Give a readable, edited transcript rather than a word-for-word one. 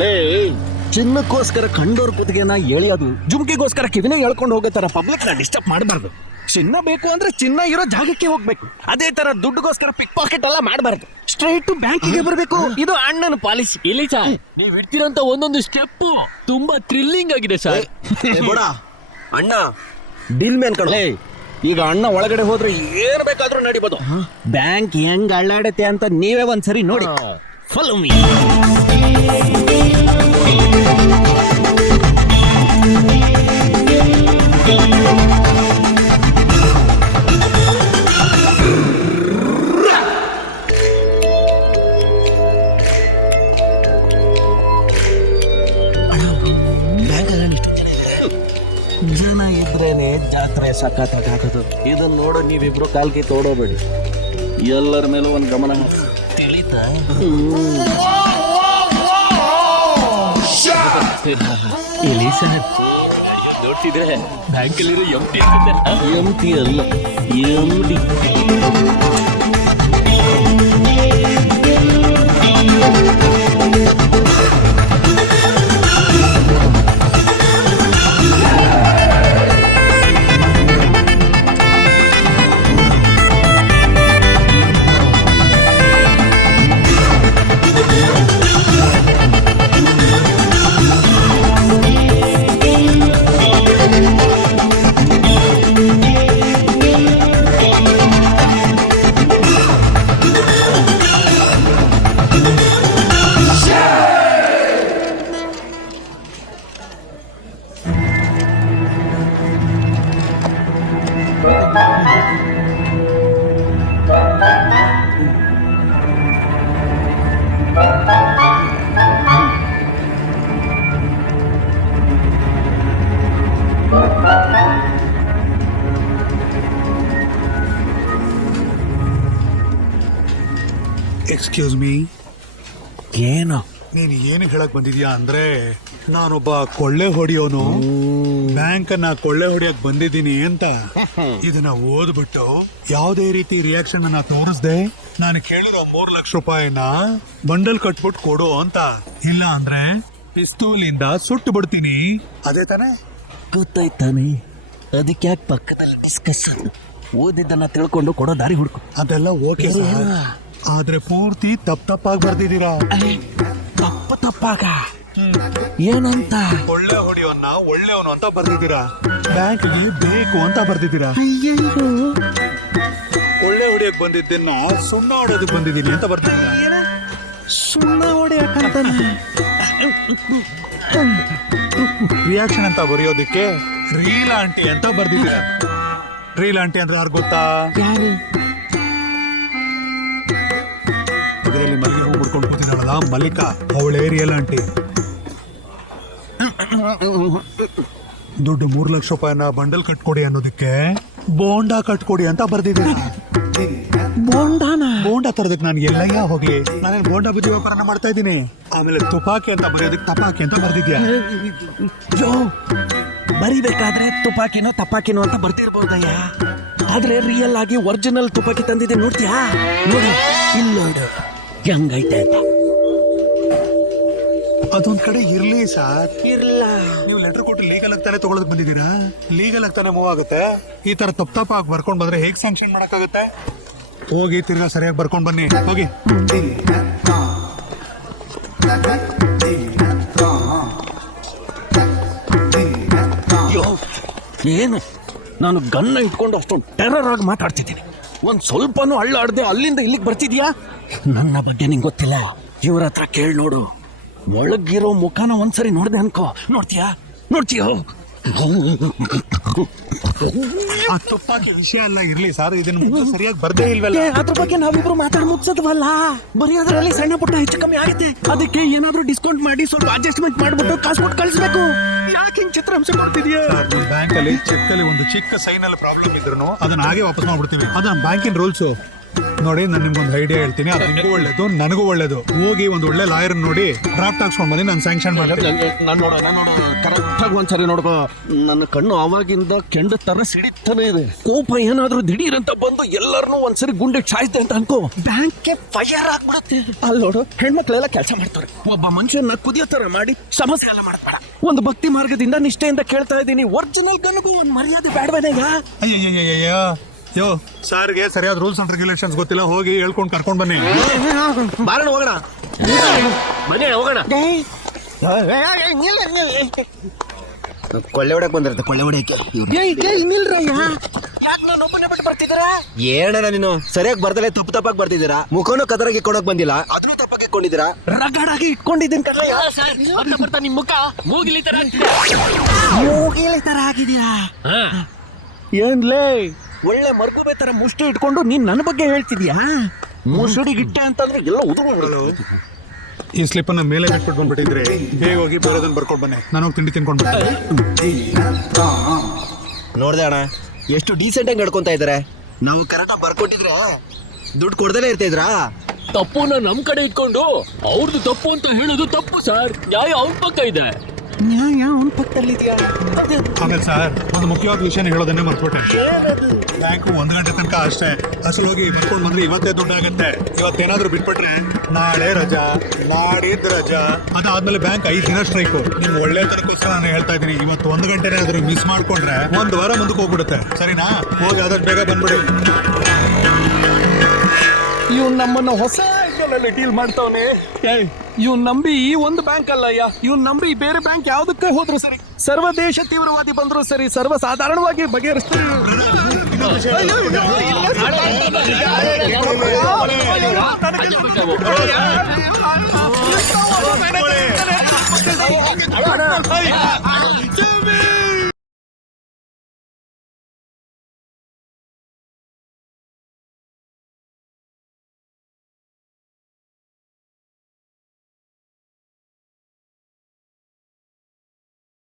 ಲೇ, ಚಿನ್ನಕ್ಕೋಸ್ಕರ ಕಂಡೋರ್ ಕುತ್ತಿಗೆನ ಎಳೆಯೋದು, ಜುಮ್ಕಿಗೋಸ್ಕರ ಕಿವಿನ ಎಳ್ಕೊಂಡು ಹೋಗೋ ತರ ಪಬ್ಲಿಕ್ ನ ಡಿಸ್ಟರ್ಬ್ ಮಾಡಬಾರ್ದು. ಚಿನ್ನ ಬೇಕು ಅಂದ್ರೆ ಚಿನ್ನ ಇರೋ ಜಾಗಕ್ಕೆ ಹೋಗ್ಬೇಕು. ಅದೇ ತರ ದುಡ್ಡುಗೋಸ್ಕರ ಪಿಕ್ ಪಾಕೆಟ್ ಎಲ್ಲ ಮಾಡಬಾರ್ದು. ಸ್ಟ್ರೈಟ್ ಟು ಬ್ಯಾಂಕಿಗೆ ಬರಬೇಕು. ಇದು ಅಣ್ಣನ ಪಾಲಿಸಿ. ಇಲ್ಲಿ ಸರ್, ನೀವ್ ಇಡ್ತಿರೋಂತ ಒಂದೊಂದು ಸ್ಟೆಪ್ ತುಂಬಾ ಥ್ರಿಲ್ಲಿಂಗ್ ಆಗಿದೆ ಸರ್. ಅಣ್ಣ ಡೀಲ್ ಮ್ಯಾನ್ ಕಣ. ಈಗ ಅಣ್ಣ ಒಳಗಡೆ ಹೋದ್ರೆ ಏನ್ ಬೇಕಾದ್ರೂ ನಡಿಬೋದು. ಬ್ಯಾಂಕ್ ಹೆಂಗ್ ಅಳ್ಳಾಡತ್ತೆ ಅಂತ ನೀವೇ ಒಂದ್ಸರಿ ನೋಡಿ. Follow me. ಜನ ಇದ್ರೇನೆ ಜಾತ್ರೆ ಸಖತ್ತಾಗೋದು. ಇದನ್ನ ನೋಡೋ ನೀವಿಬ್ರು ಕಾಲ್ಗೆ ತೋಡೋಬೇಡಿ. ಎಲ್ಲರ ಮೇಲೂ ಒಂದು ಗಮನ ತಿಳಿತಾ. ಇಲ್ಲಿ ಸರ್ ನೋಡ್ತಿದ್ರೆ ಬ್ಯಾಂಕಲ್ಲಿರೋ ಎಂಟಿ ಎಂಟಿ ಅಲ್ಲ, ಎಂಡಿ. ಎಕ್ಸ್ಕ್ಯೂಸ್ ಮೀ, ಏನು ನೀನು ಏನು ಹೇಳಕ್ ಬಂದಿದ್ಯಾ ಅಂದ್ರೆ, ನಾನೊಬ್ಬ ಕೊಳ್ಳೆ ಹೊಡಿಯೋನು, ಬ್ಯಾಂಕ್ ಅನ್ನ ಕೊಳ್ಳೆ ಹೊಡಿಯಕ್ ಬಂದಿದ್ದೀನಿ ಅಂತ. ಇದನ್ನ ಓದ್ಬಿಟ್ಟು ಯಾವುದೇ ರೀತಿ ರಿಯಾಕ್ಷನ್ ಅನ್ನ ತೋರಿಸ್ದೆ ನಾನು ಕೇಳಿರೋ 3 ಲಕ್ಷ ರೂಪಾಯಿನ ಬಂಡಲ್ ಕಟ್ಬಿಟ್ಟು ಕೊಡು ಅಂತ. ಇಲ್ಲ ಅಂದ್ರೆ ಪಿಸ್ತೂಲಿಂದ ಸುಟ್ಟು ಬಿಡ್ತೀನಿ. ಅದೇ ತಾನೇ? ಗೊತ್ತಾಯ್ತಾನೆ. ಅದಕ್ಕೆ ಯಾಕೆ ಪಕ್ಕದಲ್ಲಿ ಡಿಸ್ಕಷನ್? ಓದಿದ್ದನ್ನ ತಿಳ್ಕೊಂಡು ಕೊಡೋ ದಾರಿ ಹುಡುಕು. ಅದೆಲ್ಲ ಓಕೆ ಸರ್, ಆದ್ರೆ ಪೂರ್ತಿ ತಪ್ಪಾಗಿ ಬರ್ದಿದ್ದೀರಾ. ತಪ್ಪಾಗ ಏನಂತ? ಕೊಳ್ಳೆ ಹೊಡಿಯೋನ್ನ ಒಳ್ಳೆಯವನು ಅಂತ ಬರ್ದಿದ್ದೀರಾ, ಬ್ಯಾಂಕ್ಗೆ ಬೇಕು ಅಂತ ಬರ್ದಿದ್ದೀರಾ. ಕೊಳ್ಳೆ ಹೊಡಿಯಕ್ ಬಂದಿದ್ದನ್ನ ಸುಣ್ಣ ಹೊಡೆಯೋದಕ್ಕೆ ಬಂದಿದ್ದೀನಿ ಅಂತ ಬರ್ತಿದ್ದೀರಾ. ಸುಣ್ಣ ಹೊಡೆಯಕ್ಕಂತಾನೆ ರಿಯಾಕ್ಷನ್ ಅಂತ ಬರೆಯೋದಕ್ಕೆ ರೀಲ್ ಆಂಟಿ ಅಂತ ಬರ್ದಿದ್ದೀರಾ. ರೀಲ್ ಆಂಟಿ ಅಂದ್ರೆ ಯಾರು ಗೊತ್ತಾ? ಪಕ್ಕದಲ್ಲಿ ಮಲ್ಲಿಗೆ ಹೂ ಮುಡ್ಕೊಂಡು ಕೂತಿದ್ದಾಳಲ್ಲ ಮಲ್ಲಿಕಾ, ಅವಳೇ ರಿಯಲ್ ಆಂಟಿ. ದುಡ್ಡು 3 ಲಕ್ಷ ರೂಪಾಯಿನ ಬಂಡಲ್ ಕಟ್ಕೊಡಿ ಅನ್ನೋದಕ್ಕೆ ಬೋಂಡಾ ಕಟ್ಕೊಡಿ ಅಂತ ಬರ್ದಿದ್ದೀನಿ. ಬೋಂಡಾ ತರೋದಕ್ಕೆ ನಾನು ಎಲ್ಲಯ್ಯ ಹೋಗ್ಲಿ, ನಾನೇನು ಬೋಂಡಾ ಬಜ್ಜಿ ವ್ಯಾಪಾರನ ಮಾಡ್ತಾ ಇದ್ದೀನಿ. ಆಮೇಲೆ ತುಪಾಕಿ ಅಂತ ಬರೆಯೋದಕ್ಕೆ ತಪಾಕಿ ಅಂತ ಬರ್ದಿದ್ಯಾ. ಬರಿಬೇಕಾದ್ರೆ ತುಪಾಕಿನೋ ತಪಾಕಿನೋ ಅಂತ ಬರ್ತಿರ್ಬೋದಯ್ಯ, ಆದ್ರೆ ರಿಯಲ್ ಆಗಿ ಒರಿಜಿನಲ್ ತುಪಾಕಿ ತಂದಿದೆ. ನೋಡ್ತೀಯಾ? ನೋಡು ಇಲ್ಲೋಡು ಹೆಂಗೈತೆ ಅಂತ. ಅದೊಂದ್ ಕಡೆ ಇರ್ಲಿ ಸರ್. ಇರ್ಲ, ನೀವು ಲೆಟರ್ ಕೊಟ್ಟು ಲೀಗಲ್ ಆಗ್ತಾನೆ ತಗೊಳಕ್ ಬಂದಿದ್ದೀರಾ. ಲೀಗಲ್ ಆಗ್ತಾನೆ ಮೂವ್ ಆಗುತ್ತೆ. ಈ ತರ ತಪ್ಪಾಗಿ ಬರ್ಕೊಂಡ್ ಬಂದ್ರೆ ಹೇಗ್ ಸ್ಯಾಂಕ್ಷನ್ ಮಾಡಕ್ಕಾಗುತ್ತೆ? ಹೋಗಿ ತಿರ್ಗಾ ಸರಿಯಾಗಿ ಬರ್ಕೊಂಡ್ ಬನ್ನಿ, ಹೋಗಿ. ಏನು ನಾನು ಗನ್ನ ಇಟ್ಕೊಂಡು ಅಷ್ಟೊಂದು ಟೆರರ್ ಆಗಿ ಮಾತಾಡ್ತಿದ್ದೀನಿ. ಒಂದ್ ಸ್ವಲ್ಪನೂ ಅಳ್ಳಾಡ್ದೆ ಅಲ್ಲಿಂದ ಇಲ್ಲಿಗೆ ಬರ್ತಿದ್ಯಾ? ನನ್ನ ಬಗ್ಗೆ ನಿಂಗೆ ಗೊತ್ತಿಲ್ಲ. ಇವ್ರ ಹತ್ರ ಕೇಳಿ ನೋಡು. ಒಳಗಿರೋ ಮುಖನ ಒಂದ್ಸರಿ ನೋಡ್ದೆ ಅನ್ಕೋ. ನೋಡ್ತೀಯಾ? ತುಪ್ಪಾಕಿ ವಿಷಯ ಎಲ್ಲ ಇರ್ಲಿ ಸರ್, ಇದನ್ನ ಸರಿಯಾಗಿ ಬರ್ದೇ ಇಲ್ವಲ್ಲ. ಅದ್ರ ಬಗ್ಗೆ ನಾವಿಬ್ರು ಮಾತಾಡ್ ಮುಗ್ಸದ್ವಲ್ಲ. ಬರೆಯೋದ್ರಲ್ಲಿ ಸಣ್ಣ ಪುಟ್ಟ ಹೆಚ್ಚು ಕಮ್ಮಿ ಆಗುತ್ತೆ. ಅದಕ್ಕೆ ಏನಾದ್ರೂ ಡಿಸ್ಕೌಂಟ್ ಮಾಡಿ ಸ್ವಲ್ಪ ಅಡ್ಜಸ್ಟ್ಮೆಂಟ್ ಮಾಡ್ಬಿಟ್ಟು ಕಾಸು ಕೊಟ್ಟು ಕಳಿಸ್ಬೇಕು. ಯಾಕೆ ಹಿಂಗ್ ಚಿತ್ರಾಂಶ ಮಾಡ್ತಿದ್ಯಾ? ಬ್ಯಾಂಕ್ ಅಲ್ಲಿ ಚೆಕ್ ಅಲ್ಲಿ ಒಂದು ಚಿಕ್ಕ ಸೈನ್ ಅಲ್ಲಿ ಪ್ರಾಬ್ಲಮ್ ಇದ್ರು ಅದನ್ನ ಹಾಗೆ ವಾಪಸ್ ಮಾಡ್ಬಿಡ್ತೀವಿ. ಅದು ನಮ್ಮ ಬ್ಯಾಂಕಿನ ರೂಲ್ಸ್. ನೋಡಿ ನಾನು ನಿಮ್ಗೊಂದು ಐಡಿಯಾ ಹೇಳ್ತೀನಿ, ಅದು ನಿಮಗೂ ಒಳ್ಳೇದು ನನಗೂ ಒಳ್ಳೇದು. ಹೋಗಿ ಒಂದು ಒಳ್ಳೆ ಲಾಯರ್ ನೋಡಿ ಡ್ರಾಫ್ಟ್ ಹಾಕ್ಸ್ಕೊಂಡ್ ಬಂದು ನಾನು ಸ್ಯಾಂಕ್ಷನ್ ಮಾಡ್ತೀನಿ. ನಾನು ನೋಡು ಕರೆಕ್ಟಾಗಿ ಒಂದ್ಸರಿ ನೋಡ್ಕೋ. ನನ್ನ ಕಣ್ಣು ಅವಾಗಿಂದ ಕೆಂಡ ತರ ಸಿಡಿತಾನೆ ಇದೆ. ಕೋಪ ಏನಾದ್ರೂ ದಿಢೀರ್ ಅಂತ ಬಂದು ಎಲ್ಲರನ್ನೂ ಒಂದ್ಸರಿ ಗುಂಡಿ ಚಾಯ್ದೆ ಅಂತ ಅನ್ಕೋ, ಬ್ಯಾಂಕ್ಗೆ ಫೈರ್ ಆಗ್ಬಿಡುತ್ತೆ. ಅಲ್ಲಿ ನೋಡು, ಹೆಣ್ಮಕ್ಳೆಲ್ಲ ಕೆಲಸ ಮಾಡ್ತಾರೆ. ಒಬ್ಬ ಮನುಷ್ಯನ ಕುದಿಯೋ ತರ ಮಾಡಿ ಸಮಸ್ಯೆ ಎಲ್ಲ ಮಾಡ್ಬೇಡ. ಒಂದು ಭಕ್ತಿ ಮಾರ್ಗದಿಂದ ನಿಷ್ಠೆಯಿಂದ ಕೇಳ್ತಾ ಇದ್ದೀನಿ, ಒರಿಜಿನಲ್ ಗನ್ಗೂ ಒಂದು ಮರ್ಯಾದೆ ಬೇಡವೇನೆಗ? ಅಯ್ಯಯ್ಯಯ್ಯಯ್ಯೋ ಯೋ ಸಾರ್ಗೆ ಸರಿಯಾದ ರೂಲ್ಸ್ ಅಂಡ್ ರೆಗ್ಯುಲೇಷನ್ಸ್ ಗೊತ್ತಿಲ್ಲ, ಹೋಗಿ ಹೇಳ್ಕೊಂಡು ಕರ್ಕೊಂಡು ಬನ್ನಿ. ಬಾರಣ ಹೋಗೋಣ, ಮನೆ ಹೋಗೋಣ. ಕೊಳ್ಳೆ ಹೊಡಕ್ ಬಂದಿರುತ್ತೆ, ಕೊಳ್ಳೆ ಹೊಡೆಯಕ್ಕೆ. ಯಾಕೆ ನಾನು ಒಬ್ಬನೇ ಬಿಟ್ಟು ಬರ್ತಿದ್ದೀರ? ಏನಣ್ಣ ನೀನು ಸರಿಯಾಗಿ ಬರ್ತಲೇ ತಪ್ಪಾಗಿ ಬರ್ತಿದ್ದೀರಾ. ಮುಖನೂ ಕತರಾಗಿ ಇಟ್ಕೊಳಕ್ ಬಂದಿಲ್ಲ, ಅದನ್ನು ತಪ್ಪಾಗಿ ಇಟ್ಕೊಂಡಿದ್ದೀರಾ. ರಗಡಾಗಿ ಇಟ್ಕೊಂಡಿದ್ದೀನಿ ಕಣಯ್ಯ. ಬರ್ತಾ ಬರ್ತಾ ನಿಮ್ ಮುಖ ಮೂಗಿಲಿ ತರ ಮೂಗಿಲಿ ತರ ಆಗಿದ್ಯಾ? ಏನ್ಲೇ ಒಳ್ಳೆ ಮರ್ಗುಬೆ ತರ ಮುಷ್ಟಿ ಇಟ್ಕೊಂಡು ನೀನ್ ನನ್ನ ಬಗ್ಗೆ ಹೇಳ್ತಿದ್ಯಾ? ಮುಸುಡಿಗಿಟ್ಟೆ ಅಂತಂದ್ರೆ ಎಲ್ಲ ಉದುರು. ಈ ಸ್ಲಿಪ್ ಅನ್ನ ಮೇಲೆ ಬಿಟ್ಬಿಟ್ಟು ಬಂದ್ಬಿಟ್ಟಿದ್ರೆ ಬೇಗ ಹೋಗಿ ಬೇರೆದನ್ನ ಬರ್ಕೊಂಡು ಬನ್ನಿ, ನಾನು ಹೋಗಿ ತಿಂಡಿ ತಿನ್ಕೊಂಡು ಬರ್ತೀನಿ. ನೋಡ್ದೆ ಅಣ್ಣ ಎಷ್ಟು ಡೀಸೆಂಟ್ ಆಗಿ ನಡ್ಕೊಂತ ಇದಾರೆ. ನಾವು ಕರೆಕ್ಟಾಗಿ ಬರ್ಕೊಟ್ಟಿದ್ರೆ ದುಡ್ಡು ಕೊಡ್ದಲೇ ಇರ್ತಾ ಇದ್ರಾ? ತಪ್ಪುನ ನಮ್ ಕಡೆ ಇಟ್ಕೊಂಡು ಅವ್ರದ್ದು ತಪ್ಪು ಅಂತ ಹೇಳೋದು ತಪ್ಪು ಸರ್. ನ್ಯಾಯ ಅವ್ರ ಪಕ್ಕ ಇದೆ. ನ್ಯಾಯ ಅವನ ಪಕ್ಕದಲ್ಲಿದ್ಯಾ? ಆಮೇಲೆ ಸರ್ ಒಂದು ಮುಖ್ಯವಾದ ವಿಷಯ ಹೇಳೋದನ್ನೇ ಮರ್ತ್ಬಿಟ್ಟೆ. ಬ್ಯಾಂಕು 1 ಗಂಟೆ ತನಕ ಅಷ್ಟೇ, ಅಸಲು ಹೋಗಿ ಬರ್ಕೊಂಡು ಬಂದ್ರೆ ಇವತ್ತೇ ದುಡ್ಡು ಆಗತ್ತೆ. ಇವತ್ತೇನಾದ್ರೂ ಬಿಟ್ಬಿಟ್ರೆ ನಾಳೆ ರಜಾ, ನಾಡಿದ್ದು ರಜಾ, ಅದಾದ್ಮೇಲೆ ಬ್ಯಾಂಕ್ 5 ದಿನ ಸ್ಟ್ರೈಕು. ನಿಮ್ ಒಳ್ಳೆ ತನಕೋಸ್ಕರ ನಾನು ಹೇಳ್ತಾ ಇದ್ದೀನಿ, ಇವತ್ತು 1 ಗಂಟೆನೇ ಆದ್ರೂ ಮಿಸ್ ಮಾಡ್ಕೊಂಡ್ರೆ 1 ವಾರ ಮುಂದಕ್ಕೆ ಹೋಗ್ಬಿಡುತ್ತೆ. ಸರಿನಾ? ಹೋಗಿ ಆದಷ್ಟು ಬೇಗ ಬಂದ್ಬಿಡಿ. ಇವ್ನು ನಮ್ಮನ್ನ ಹೊಸ ಆಂಗಲಲ್ಲಿ ಡೀಲ್ ಮಾಡ್ತಾವನೆ. ಇವ್ನು ನಂಬಿ ಈ ಒಂದು ಬ್ಯಾಂಕ್ ಅಲ್ಲಯ್ಯ, ಇವ್ನು ನಂಬಿ ಬೇರೆ ಬ್ಯಾಂಕ್ ಯಾವ್ದಕ್ಕೆ ಹೋದ್ರು ಸರಿ, ಸರ್ವದೇಶ ತೀವ್ರವಾದಿ ಬಂದ್ರು ಸರಿ, ಸರ್ವ ಸಾಧಾರಣವಾಗಿ ಬಗೆಹರಿಸ್ತೀರಿ.